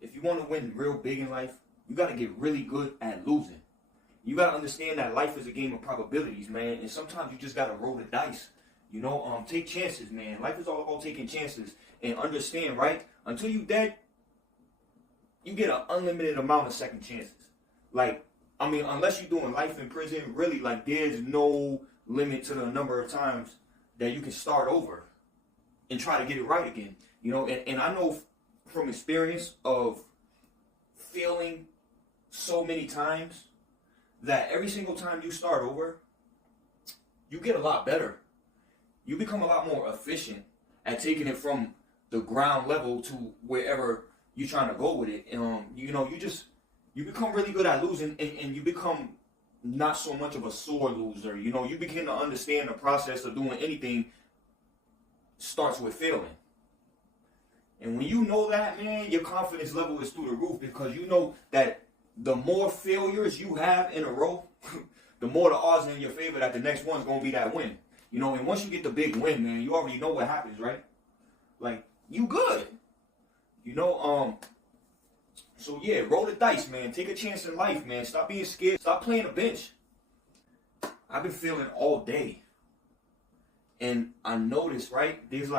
if you want to win real big in life, you got to get really good at losing. You got to understand that life is a game of probabilities, man. And sometimes you just got to roll the dice. Take chances, man. Life is all about taking chances. And understand, right? Until you dead, you get an unlimited amount of second chances. Unless you're doing life in prison, really, there's no limit to the number of times that you can start over and try to get it right again. And I know from experience of failing so many times that every single time you start over, you get a lot better. You become a lot more efficient at taking it from the ground level to wherever you're trying to go with it. You become really good at losing, and you become not so much of a sore loser. You begin to understand the process of doing anything starts with failing. And when you know that, man, your confidence level is through the roof, because you know that the more failures you have in a row, the more the odds are in your favor that the next one's going to be that win. And once you get the big win, man, you already know what happens, right? You good. So yeah, roll the dice, man. Take a chance in life, man. Stop being scared. Stop playing the bench. I've been feeling all day. And I noticed, right, there's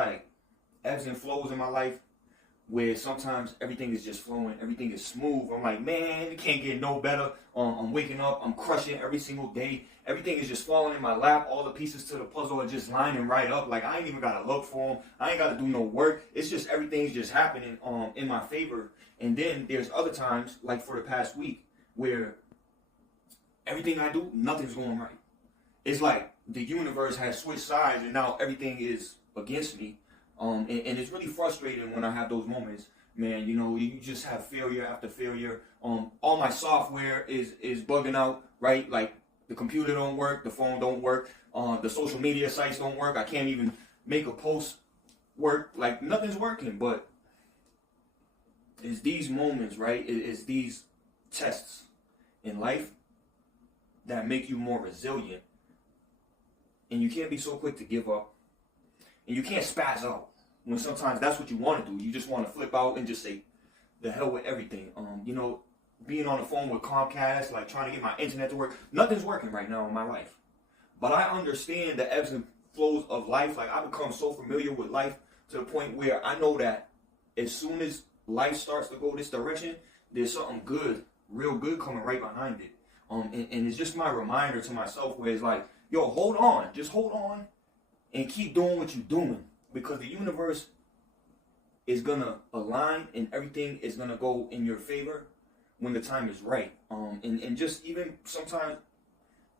ebbs and flows in my life where sometimes everything is just flowing, everything is smooth. I'm like, man, it can't get no better. I'm waking up, I'm crushing every single day. Everything is just falling in my lap. All the pieces to the puzzle are just lining right up. I ain't even got to look for them. I ain't got to do no work. It's just everything's just happening in my favor. And then there's other times, like for the past week, where everything I do, nothing's going right. It's like the universe has switched sides and now everything is against me. And it's really frustrating when I have those moments, man. You just have failure after failure. All my software is bugging out, right? The computer don't work, the phone don't work, the social media sites don't work. I can't even make a post work. Nothing's working. But it's these moments, right? It's these tests in life that make you more resilient. And you can't be so quick to give up. And you can't spaz out when sometimes that's what you want to do. You just want to flip out and just say, the hell with everything. Being on the phone with Comcast, trying to get my internet to work. Nothing's working right now in my life. But I understand the ebbs and flows of life. I've become so familiar with life to the point where I know that as soon as life starts to go this direction, there's something good, real good coming right behind it. And it's just my reminder to myself where it's yo, hold on. Just hold on. And keep doing what you're doing, because the universe is going to align and everything is going to go in your favor when the time is right. And just even sometimes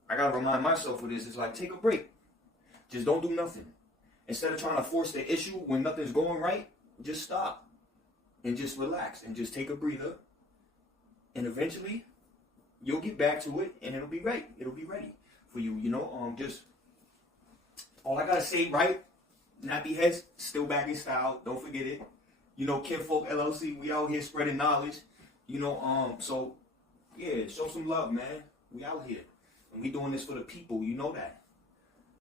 I got to remind myself of this. It's take a break. Just don't do nothing. Instead of trying to force the issue when nothing's going right, just stop and just relax and just take a breather. And eventually you'll get back to it and it'll be right. It'll be ready for you, just... All I gotta say, right? Nappy heads, still back in style. Don't forget it. Kinfolk LLC, we out here spreading knowledge. So yeah, show some love, man. We out here. And we doing this for the people, you know that.